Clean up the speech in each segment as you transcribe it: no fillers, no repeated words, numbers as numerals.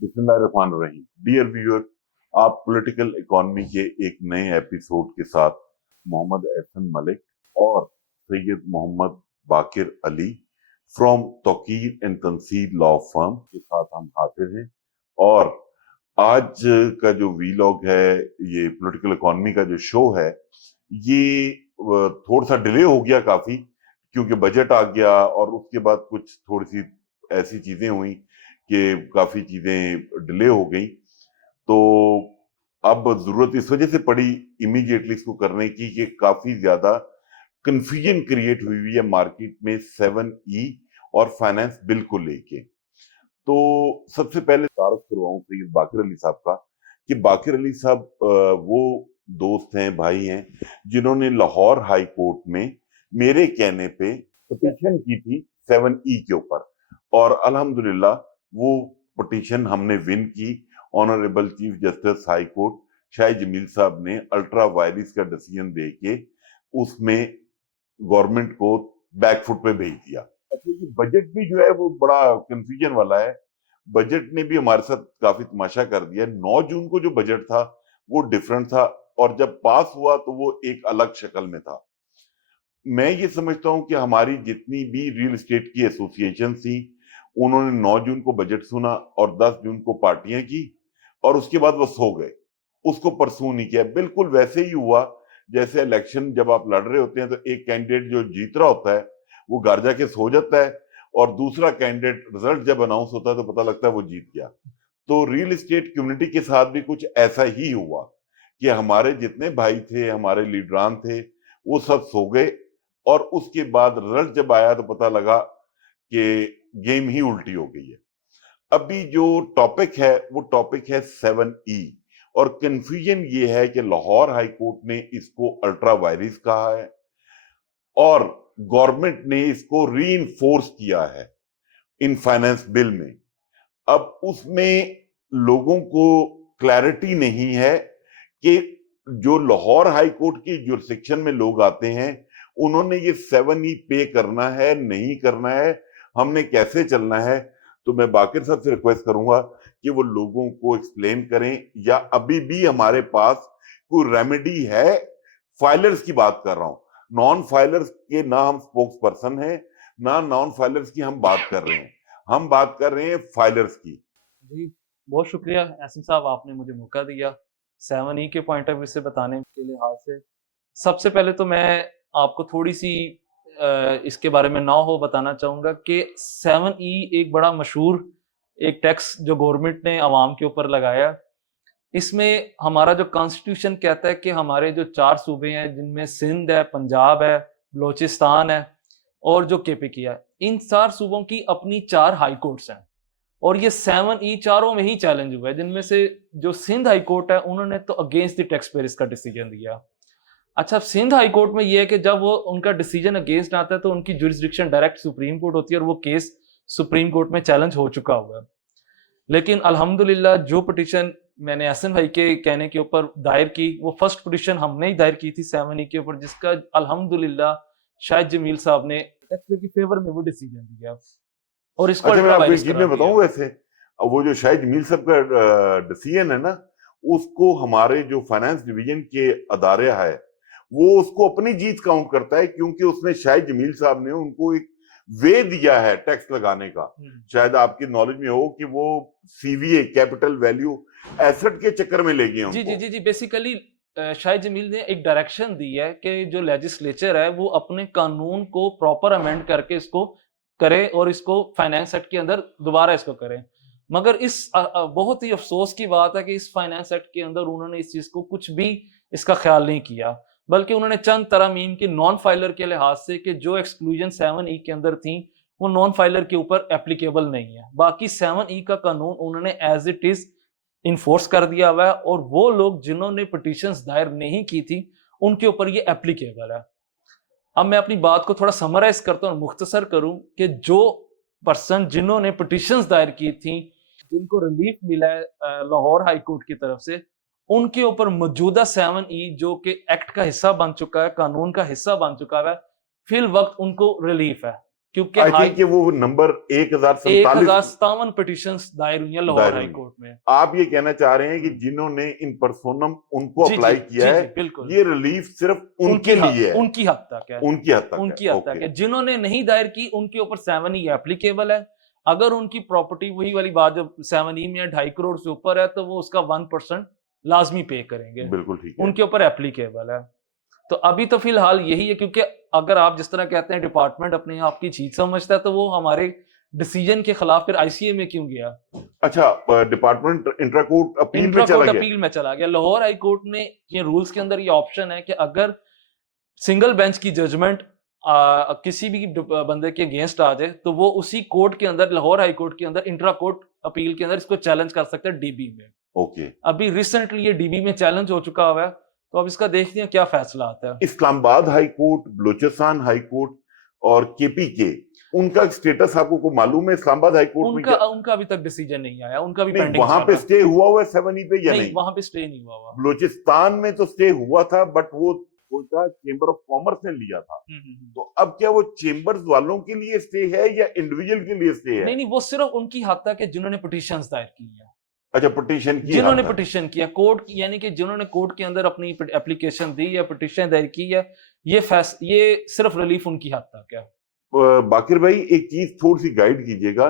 बिस्मिल्लाहिर्रहमानिर्रहीम। Dear viewer, आप political economy के एक नए एपिसोड के साथ मोहम्मद एहसन मलिक और Syed Mohammad Baqir Ali from Tauqeer and Tanseer law firm के साथ हम हाजिर हैं। और आज का जो वीलॉग है, ये पॉलिटिकल इकोनॉमी का जो शो है, ये थोड़ा सा डिले हो गया काफी, क्योंकि बजट आ गया और उसके बाद कुछ थोड़ी सी ऐसी चीजें हुई कि काफी चीजें डिले हो गई। तो अब जरूरत इस वजह से पड़ी इमीडिएटली इसको करने की कि काफी ज्यादा कंफ्यूजन क्रिएट हुई है मार्केट में 7E और फाइनेंस बिल को लेके। तो सबसे पहले तारुफ करवाऊं सैयद बाकिर अली साहब का कि बाकिर अली साहब वो दोस्त हैं, भाई हैं, जिन्होंने लाहौर हाई कोर्ट में मेरे कहने पे पिटीशन की थी 7E के ऊपर, और अल्हम्दुलिल्लाह वो पिटीशन हमने विन की। Honourable chief justice high court Shahid Jameel साहब ने अल्ट्रा वायरिस का डिसीजन दे के उसमें गवर्नमेंट को बैकफुट पे भेज दिया। अच्छा, ये बजट भी जो है वो बड़ा कंफ्यूजन वाला है। बजट ने भी हमारे साथ काफी तमाशा कर दिया। 9 जून को जो बजट था वो डिफरेंट था, और जब पास हुआ तो वो एक अलग शक्ल में था। मैं ये समझता हूं कि हमारी जितनी भी रियल एस्टेट की एसोसिएशन थी, उन्होंने 9 जून को बजट सुना और 10 जून को पार्टियां की, और उसके बाद वो सो गए, उसको परसू नहीं किया। बिल्कुल वैसे ही हुआ जैसे इलेक्शन जब आप लड़ रहे होते हैं तो एक कैंडिडेट जो जीत रहा होता है वो घर जाके सो जाता है, और दूसरा कैंडिडेट रिजल्ट जब अनाउंस होता है तो पता लगता है वो जीत गया। तो रियल एस्टेट कम्युनिटी के साथ भी कुछ ऐसा ही हुआ कि हमारे जितने भाई थे, हमारे लीडरान थे, वो सब सो गए, और उसके बाद रिजल्ट जब आया तो पता लगा कि गेम ही उल्टी हो गई है। अभी जो टॉपिक है वो टॉपिक है 7E, और कंफ्यूजन ये है कि लाहौर हाई कोर्ट ने इसको अल्ट्रा वायरिस कहा है और गवर्नमेंट ने इसको रीइंफोर्स किया है इन फाइनेंस बिल में। अब उसमें लोगों को क्लैरिटी नहीं है कि जो लाहौर हाई कोर्ट की जुरिसडिक्शन में लोग आते हैं, उन्होंने ये 7E पे करना है, नहीं करना है, हमने कैसे चलना है। तो मैं बाकिर साहब से रिक्वेस्ट करूंगा कि वो लोगों को एक्सप्लेन करें, या अभी भी हमारे पास कोई रेमेडी है। फाइलर्स की बात कर रहा हूं, नॉन फाइलर्स के ना हम स्पोक्स पर्सन हैं, ना नॉन फाइलर्स की हम बात कर रहे हैं, हम बात कर रहे हैं फाइलर्स की। जी, बहुत शुक्रिया एहसन साहब, आपने मुझे मौका दिया 7E के पॉइंट ऑफ व्यू से बताने के लिहाज से। सबसे पहले तो मैं आपको थोड़ी-सी इसके बारे में ना हो बताना चाहूँगा कि 7E एक बड़ा मशहूर एक टैक्स जो गवर्नमेंट ने अवाम के ऊपर लगाया। इसमें हमारा जो कॉन्स्टिट्यूशन कहता है कि हमारे जो 4 सूबे हैं, जिनमें सिंध है, पंजाब है, बलोचिस्तान है और जो केपीके है, इन 4 सूबों की अपनी 4 हाई कोर्ट्स हैं। और ये 7E चारों में ही चैलेंज हुआ है, जिनमें से जो सिंध हाई कोर्ट है, उन्होंने तो अगेंस्ट द टैक्स पेयर्स का डिसीजन दिया। अच्छा, सिंध हाई कोर्ट में ये है कि जब वो उनका डिसीजन अगेंस्ट आता है तो उनकी जुरिस्डिक्शन डायरेक्ट सुप्रीम कोर्ट होती है, और वो केस सुप्रीम कोर्ट में चैलेंज हो चुका हुआ है। लेकिन अल्हम्दुलिल्लाह जो पिटीशन मैंने एहसन भाई के कहने के ऊपर दायर की, वो फर्स्ट पिटीशन हमने ही दायर की थी 7E के ऊपर, जिसका अल्हम्दुलिल्लाह शाहिद जमील साहब ने टैक्स पेयर की फेवर में वो डिसीजन दिया और इसको अच्छा, मैं अल्ट्रा आपको एक वायरस चीज करार में दिया। बताऊं, वैसे वो जो शायद जमील साहब का डिसीजन है ना, उसको हमारे जो फाइनेंस डिवीजन के अदारे है वो उसको अपनी जीत काउंट करता है, क्योंकि उसने शायद जमील साहब ने उनको एक वे दिया है टैक्स लगाने का। शायद आपकी नॉलेज में हो कि वो CVA, कैपिटल वैल्यू एसेट के चक्कर में ले गए जी जी उनको। जी जी बेसिकली शाहिद जमील ने एक डायरेक्शन दी है कि जो लेजिस्लेचर है वो अपने कानून को प्रॉपर अमेंड करके इसको करे और इसको फाइनेंस एक्ट के अंदर दोबारा इसको करे। मगर इस बहुत ही अफसोस की बात है कि इस फाइनेंस एक्ट के अंदर उन्होंने इस चीज को कुछ भी इसका ख्याल नहीं किया, बल्कि उन्होंने चंद तरमीम की नॉन फाइलर के लिहाज से कि जो एक्सक्लूजन 7E के अंदर थी वो नॉन फाइलर के ऊपर एप्लीकेबल नहीं है। बाकी 7E का कानून उन्होंने एज इट इज इन्फोर्स कर दिया हुआ है, और वो लोग जिन्होंने पिटीशंस दायर नहीं की थी उनके ऊपर ये एप्लीकेबल है। अब मैं अपनी बात को थोड़ा समराइज करता हूँ और मुख्तसर करूं कि जो पर्सन जिन्होंने पिटीशंस दायर की थी, जिनको रिलीफ मिला है लाहौर हाई कोर्ट की तरफ से, उनके ऊपर मौजूदा 7E जो कि एक्ट का हिस्सा बन चुका है, कानून का हिस्सा बन चुका है, फिल वक्त उनको रिलीफ है। क्योंकि आई हाई थिंक वो नंबर 1047 1057 पिटिशंस दायर हुई हैं लाहौर दायर हाई हुई। कोर्ट में। आप ये कहना चाह रहे हैं कि जिन्होंने इन पर्सोनम उनको जी अप्लाई जी किया जी है, जी बिल्कुल। ये रिलीफ सिर्फ उनके लिए है, उनकी हद तक है, उनकी हद तक उनकी है। हद तक ओके, है। जिन्होंने नहीं दायर की उनके ऊपर 7E एप्लीकेबल है। अगर उनकी प्रॉपर्टी वही वाली बात जो 7E में 2.5 करोड़ से ऊपर है तो वो उसका 1% लाजमी पे करेंगे, बिल्कुल ठीक है। उनके ऊपर एप्लीकेबल है। तो अभी तो फिलहाल यही है, क्योंकि अगर आप जिस तरह कहते हैं डिपार्टमेंट अपने आप की जीत समझता है, तो वो हमारे डिसीजन के खिलाफ फिर आईसीए में क्यों गया? अच्छा, डिपार्टमेंट इंट्रा कोर्ट अपील में इंट्रा चला कोर्ट गया। अपील में चला गया। लाहौर हाई कोर्ट ने ये रूल्स के अंदर ये ऑप्शन है कि अगर सिंगल बेंच की जजमेंट किसी भी बंदे के अगेंस्ट आ जाए तो वो उसी कोर्ट के अंदर, लाहौर हाई कोर्ट के अंदर इंट्रा कोर्ट अपील के अंदर इसको चैलेंज कर सकते हैं डीबी में। ओके, अभी रिसेंटली ये डीबी में चैलेंज हो चुका हुआ है, तो अब इसका देखते हैं क्या फैसला आता है। Islamabad high court, Balochistan high court और केपी के, उनका स्टेटस आपको को मालूम है? इस्लामाबाद हाई कोर्ट में उनका क्या, उनका अभी तक डिसीजन नहीं आया, उनका भी नहीं पेंडिंग वहां चल पे रहा है। स्टे हुआ है 7E पे या नहीं, नहीं? वहां पे स्टे नहीं हुआ हुआ। बलूचिस्तान में तो स्टे हुआ था, बट वो कोटा चेंबर ऑफ कॉमर्स ने लिया था। तो अब क्या वो चेंबर्स वालों के लिए स्टे है या इंडिविजुअल के लिए स्टे है? नहीं नहीं, वो सिर्फ उनकी हद तक है जिन्होंने पिटीशंस दायर की है, अच्छा, पिटीशन की जिन्होंने हद तक। पिटीशन किया कोर्ट, यानी कि जिन्होंने कोर्ट के अंदर अपनी एप्लीकेशन दी या पिटीशन दायर की है, ये सिर्फ रिलीफ उनकी हद तक है। बाकिर भाई, एक चीज थोड़ी सी गाइड कीजिएगा।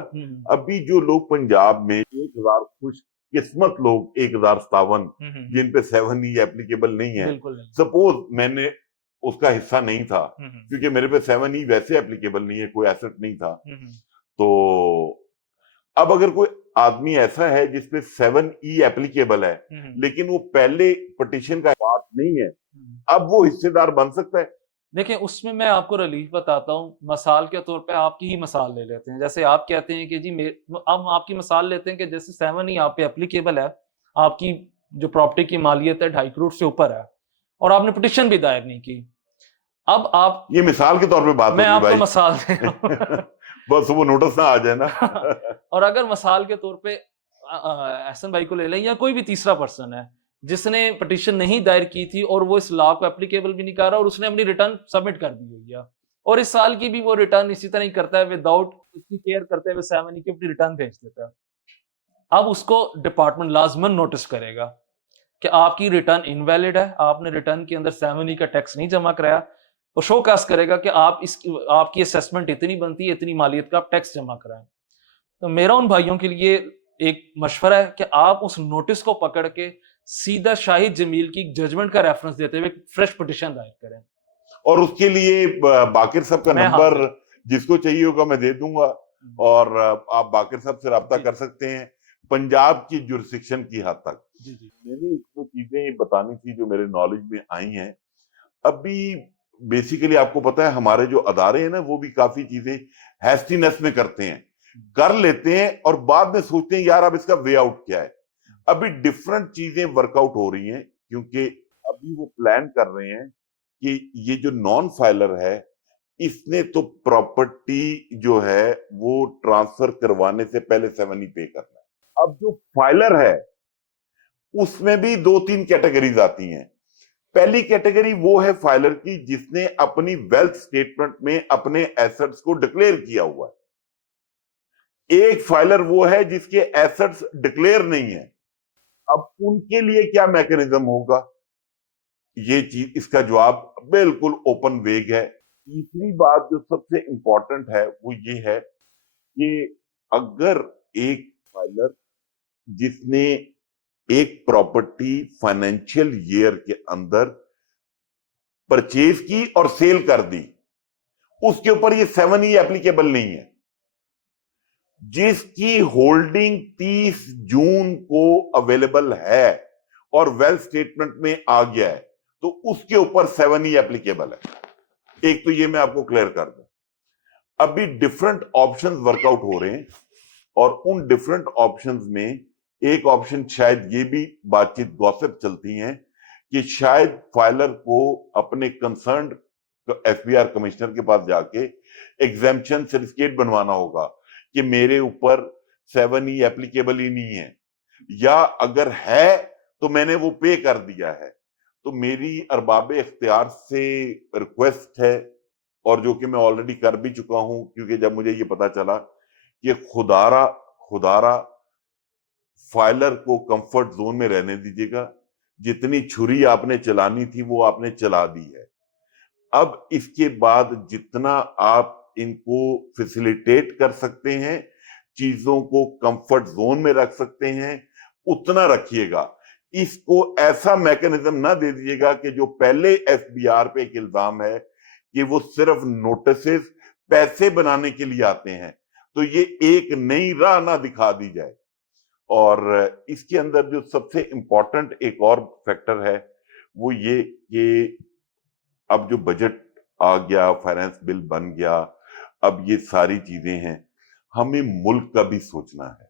अभी जो लोग पंजाब में 1000 खुश किस्मत लोग, 1057 जिन पे 7E एप्लीकेबल नहीं है, बिल्कुल नहीं। सपोज मैंने उसका हिस्सा नहीं था, हम्म, क्योंकि मेरे पे 7E वैसे एप्लीकेबल नहीं है, कोई एसेट नहीं था। हम्म, तो अब अगर कोई आदमी ऐसा है जिसपे 7E एप्लीकेबल है, लेकिन वो पहले पिटीशन का पार्ट नहीं है, अब वो हिस्सेदार बन सकता है? देखिए, उसमें मैं आपको रिलीफ बताता हूँ। मिसाल के तौर पे आपकी ही मिसाल ले लेते हैं। जैसे आप कहते हैं कि जी हम आपकी मिसाल लेते हैं कि जैसे 7E आप पे एप्लीकेबल है, आपकी जो प्रॉपर्टी की मालियत है 2.5 करोड़ से ऊपर है और आपने पिटीशन भी दायर नहीं की। अब आप, ये मिसाल के तौर पे बात मैं होगी आपको भाई। मिसाल दे रहा हूँ। बस वो नोटिस ना आ जाए ना। और अगर मिसाल के तौर पे एहसन भाई को ले लें या कोई भी तीसरा पर्सन है जिसने पिटीशन नहीं दायर की थी और वो इस लॉ को एप्लीकेबल भी नहीं कर रहा और उसने अपनी रिटर्न सबमिट कर दी हुई है और इस साल की भी वो रिटर्न इसी तरह ही करता है, विदाउट उसकी केयर करते हुए 7E की अपनी रिटर्न भेज देता है। अब उसको डिपार्टमेंट लाजमन नोटिस करेगा कि आपकी रिटर्न इनवैलिड है, आपने रिटर्न के अंदर 7E का टैक्स नहीं जमा कराया, और शो कास्ट करेगा कि आपकी असेसमेंट इतनी बनती है, इतनी मालियत का आप टैक्स जमा कराएं। तो मेरा उन भाइयों के लिए एक मशवरा है कि आप उस नोटिस को पकड़ के सीधा शाहिद जमील की जजमेंट का रेफरेंस देते हुए फ्रेश पिटीशन दायर करें। और उसके लिए बाकिर साहब का नंबर जिसको चाहिए होगा मैं दे दूंगा, और आप बाकिर साहब से रब्ता कर सकते हैं पंजाब की जुरिस्डिक्शन की हद तक। मैंने एक दो चीजें बतानी थी जो मेरे नॉलेज में आई हैं। अभी बेसिकली आपको पता है हमारे जो अदारे हैं ना, वो भी काफी चीजें हैस्टीनेस में करते हैं, कर लेते हैं और बाद में सोचते हैं यार अब इसका वे आउट क्या है। अभी डिफरेंट चीजें वर्कआउट हो रही हैं, क्योंकि अभी वो प्लान कर रहे हैं कि ये जो नॉन फाइलर है इसने तो प्रॉपर्टी जो है वो ट्रांसफर करवाने से पहले 7E पे करना है। अब जो फाइलर है उसमें भी 2-3 कैटेगरीज आती हैं। पहली कैटेगरी वो है फाइलर की जिसने अपनी वेल्थ स्टेटमेंट में अपने एसेट्स को डिक्लेयर किया हुआ है। एक फाइलर वो है जिसके एसेट्स डिक्लेयर नहीं है। अब उनके लिए क्या मैकेनिज्म होगा, ये चीज, इसका जवाब बिल्कुल ओपन वेग है। तीसरी बात जो सबसे इंपॉर्टेंट है वो ये है कि अगर एक फाइलर जिसने एक प्रॉपर्टी फाइनेंशियल ईयर के अंदर परचेज की और सेल कर दी, उसके ऊपर ये 7E एप्लीकेबल नहीं है। जिसकी होल्डिंग 30 जून को अवेलेबल है और वेल्थ स्टेटमेंट में आ गया है, तो उसके ऊपर 7E एप्लीकेबल है। एक तो ये मैं आपको क्लियर कर दूं। अभी डिफरेंट ऑप्शंस वर्कआउट हो रहे हैं और उन डिफरेंट ऑप्शंस में एक ऑप्शन शायद ये भी बातचीत गॉसिप चलती है कि शायद फाइलर को अपने कंसर्न FBI कमिश्नर के पास जाके एग्जेम्पशन सर्टिफिकेट बनवाना होगा कि मेरे ऊपर 7E एप्लीकेबल ही नहीं है, या अगर है तो मैंने वो पे कर दिया है। तो मेरी अरबाब इख्तियार से रिक्वेस्ट है और जो कि मैं ऑलरेडी कर भी चुका हूं, क्योंकि जब मुझे ये पता चला कि खुदारा फाइलर को कंफर्ट जोन में रहने दीजिएगा, जितनी छुरी आपने चलानी थी वो आपने चला दी है। अब इसके बाद जितना आप इनको फैसिलिटेट कर सकते हैं, चीजों को कंफर्ट जोन में रख सकते हैं, उतना रखिएगा। इसको ऐसा मैकेनिज्म ना दे दीजिएगा कि जो पहले एफबीआर पे एक इल्जाम है कि वो सिर्फ नोटिस पैसे बनाने के लिए आते हैं, तो ये एक नई राह ना दिखा दी जाए। और इसके अंदर जो सबसे इंपॉर्टेंट एक और फैक्टर है वो ये कि अब जो बजट आ गया, फाइनेंस बिल बन गया, अब ये सारी चीजें हैं, हमें मुल्क का भी सोचना है।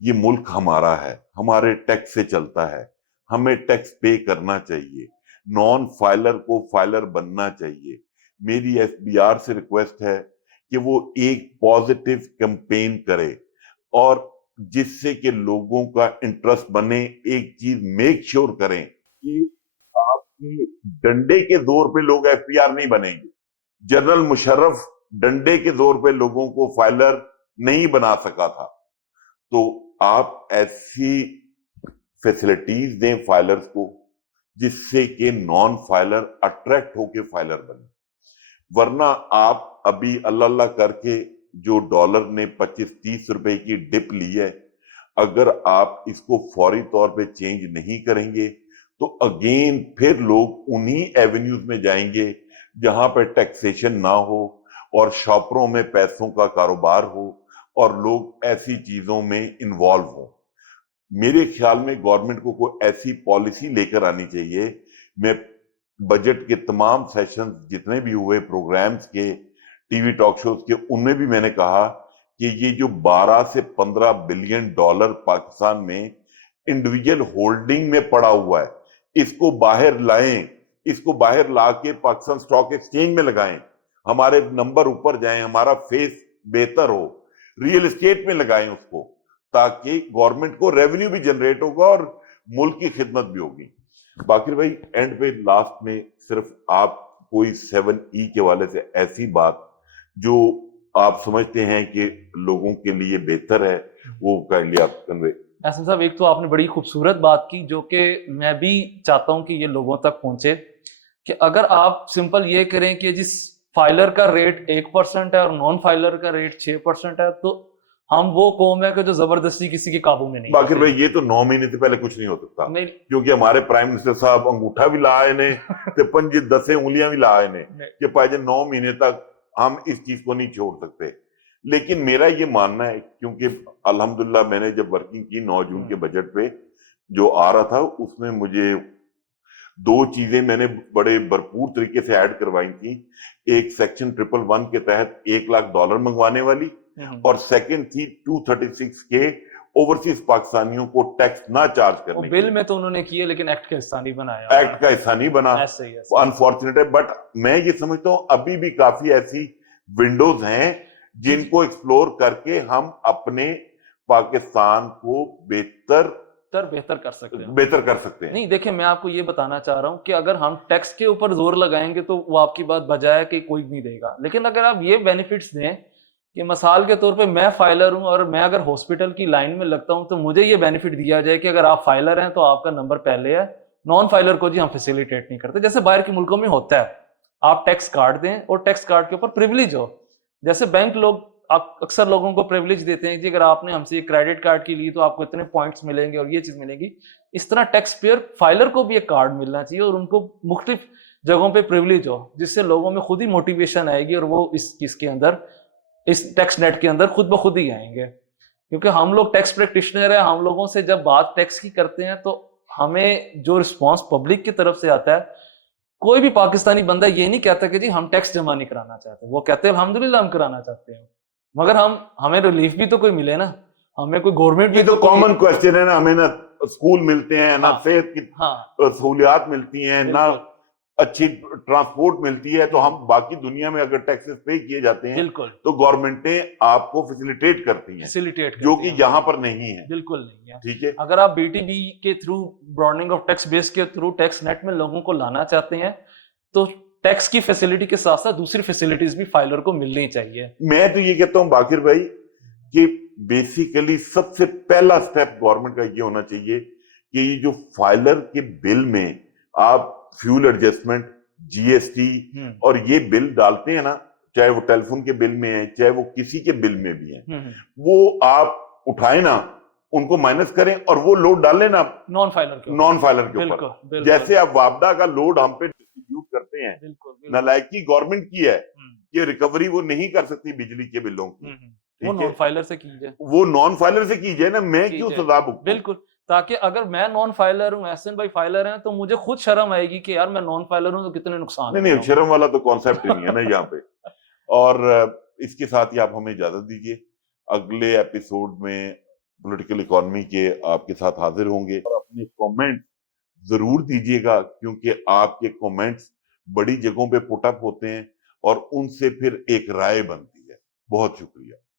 ये मुल्क हमारा है, हमारे टैक्स से चलता है, हमें टैक्स पे करना चाहिए। नॉन फाइलर को फाइलर बनना चाहिए। मेरी एफबीआर से रिक्वेस्ट है कि वो एक पॉजिटिव कैंपेन करे और जिससे कि लोगों का इंटरेस्ट बने। एक चीज मेक श्योर करें कि आपकी डंडे के जोर पे लोग एफबीआर नहीं बनेंगे। जनरल मुशर्रफ डंडे के जोर पे लोगों को फाइलर नहीं बना सका था। तो आप ऐसी फैसिलिटीज दें फाइलर्स को जिससे कि नॉन फाइलर अट्रैक्ट होके फाइलर बने। वरना आप अभी अल्लाह करके जो डॉलर ने 25-30 रुपए की डिप ली है, अगर आप इसको फौरी तौर पे चेंज नहीं करेंगे तो अगेन फिर लोग उन्हीं एवेन्यूज में जाएंगे जहां पर टैक्सेशन ना हो और शॉपरों में पैसों का कारोबार हो और लोग ऐसी चीजों में इन्वॉल्व हो। मेरे ख्याल में गवर्नमेंट को कोई ऐसी पॉलिसी लेकर आनी चाहिए। मैं बजट के तमाम सेशन जितने भी हुए प्रोग्राम्स के, टीवी टॉक शोज के, उनमें भी मैंने कहा कि ये जो 12 से 15 बिलियन डॉलर पाकिस्तान में इंडिविजुअल होल्डिंग में पड़ा हुआ है, इसको बाहर लाएं, इसको बाहर ला के पाकिस्तान स्टॉक एक्सचेंज में लगाएं, हमारे नंबर ऊपर जाएं, हमारा फेस बेहतर हो। रियल एस्टेट में लगाएं उसको, ताकि गवर्नमेंट को रेवेन्यू भी जनरेट होगा और मुल्क की खिदमत भी होगी। बाकिर भाई, एंड पे लास्ट में सिर्फ आप कोई 7E के वाले से ऐसी बात जो आप समझते हैं कि लोगों के लिए बेहतर है, वो काइंडली आप कन्वे। एहसन साहब, एक तो आपने बड़ी खूबसूरत बात की जो कि मैं भी चाहता हूं कि ये लोगों तक पहुंचे, कि अगर आप सिंपल ये करें कि जिस फाइलर का रेट 1% है और नॉन फाइलर का रेट 6% है, तो हम वो कौम है कि जो जबरदस्ती किसी के काबू में नहीं। बाकिर भाई, ये तो 9 महीने से पहले कुछ नहीं हो सकता, क्योंकि हमारे प्राइम मिनिस्टर साहब अंगूठा भी लाए ने ते 5-10 उंगलियां भी लाए ने कि पाजे 9 महीने तक हम इस चीज को नहीं छोड़ सकते। लेकिन मेरा ये मानना है, क्योंकि अल्हम्दुलिल्लाह मैंने जब वर्किंग की 9 जून के बजट पे जो आ रहा था, उसमें मुझे 2 चीजें मैंने बड़े भरपूर तरीके से ऐड करवाई थी। एक सेक्शन 111 के तहत $1 लाख मंगवाने वाली, और सेकंड थी 236 के ओवरसीज पाकिस्तानियों को टैक्स ना चार्ज करने। बिल में तो उन्होंने किए, लेकिन एक्ट का हिस्सा नहीं बनाया। एक्ट का हिस्सा नहीं बना, अनफॉर्चुनेट है। बट मैं ये समझता हूं अभी भी काफी ऐसी विंडोज हैं जिनको एक्सप्लोर करके हम अपने पाकिस्तान को बेहतर कर सकते हैं। नहीं, देखिए, मैं आपको ये बताना चाह रहा हूं कि अगर हम टैक्स के ऊपर जोर लगाएंगे तो वो आपकी बात बजाय कि कोई नहीं देगा। लेकिन अगर आप ये बेनिफिट्स दें कि मिसाल के तौर पे मैं फाइलर हूं और मैं अगर हॉस्पिटल की लाइन में लगता हूं तो मुझे ये बेनिफिट दिया जाए कि अगर आप फाइलर हैं तो आपका नंबर पहले है, नॉन फाइलर को जी हम फैसिलिटेट नहीं करते। जैसे बाहर के मुल्कों में होता है, आप टैक्स कार्ड दें और टैक्स कार्ड के ऊपर प्रिविलेज हो। जैसे बैंक लोग अक्सर लोगों को प्रिविलेज देते हैं कि अगर आपने हमसे क्रेडिट कार्ड की ली तो आपको इतने पॉइंट्स मिलेंगे और ये चीज मिलेगी। इस तरह टैक्स पेयर फाइलर को भी एक कार्ड मिलना चाहिए और उनको मुख्तलिफ जगहों पे प्रिविलेज हो, जिससे लोगों में खुद ही मोटिवेशन आएगी और वो इस चीज के अंदर, इस टैक्स नेट के अंदर खुद ब खुद ही आएंगे। क्योंकि हम लोग टैक्स प्रैक्टिशनर है, हम लोगों से जब बात टैक्स की करते हैं तो हमें जो रिस्पांस पब्लिक की तरफ से आता है, कोई भी पाकिस्तानी बंदा ये नहीं कहता कि जी हम टैक्स जमा नहीं कराना चाहते, वो कहते हैं अल्हम्दुलिल्लाह हम कराना चाहते हैं। मगर हमें रिलीफ भी तो कोई मिले ना, हमें कोई गवर्नमेंट भी तो कॉमन क्वेश्चन है ना, हमें ना स्कूल मिलते हैं, ना सेहत की सहूलियात मिलती हैं, ना अच्छी ट्रांसपोर्ट मिलती है, तो हम बाकी दुनिया में अगर टैक्सेस पे किए जाते हैं तो गवर्नमेंटें आपको फैसिलिटेट करती हैं, जो कि यहाँ पर नहीं है। बिल्कुल नहीं है। ठीक है, अगर आप BTB के through, broadening of tax base के थ्रू टैक्स नेट में लोगों को लाना चाहते हैं तो टैक्स की फैसिलिटी के साथ साथ दूसरी फैसिलिटीज भी फाइलर को मिलनी चाहिए। मैं तो ये कहता हूं बाकिर भाई कि बेसिकली सबसे पहला स्टेप गवर्नमेंट का ये होना चाहिए कि ये जो फाइलर के बिल में आप फ्यूल एडजस्टमेंट, जीएसटी और ये बिल डालते हैं ना, चाहे वो टेलीफोन के बिल में है, चाहे वो किसी के बिल में भी है, वो आप उठाए ना, उनको माइनस करें और वो लोड डाल लेना नॉन फाइलर के ऊपर। जैसे आप वापडा का लोड हम पे डिस्ट्रीब्यूट करते हैं, नालायकी गवर्नमेंट की है कि रिकवरी वो नहीं कर सकती बिजली के बिलों की, वो नॉन फाइलर से कीजिए, वो नॉन फाइलर से कीजिए ना, मैं क्यों सजा भुगतूं? बिल्कुल, ताकि अगर मैं नॉन फाइलर हूँ, एहसन भाई फाइलर हैं, तो मुझे खुद शर्म आएगी कि यार मैं नॉन फाइलर हूँ तो कितने नुकसान। नहीं, शर्म वाला तो कॉन्सेप्ट ही नहीं है ना यहाँ पे। और इसके साथ ही आप हमें इजाजत दीजिए, अगले एपिसोड में पॉलिटिकल इकोनॉमी के आपके साथ हाजिर होंगे, और अपने कमेंट जरूर दीजिएगा, क्योंकि आपके कमेंट्स बड़ी जगहों पे पुट अप होते हैं और उनसे फिर एक राय बनती है। बहुत शुक्रिया।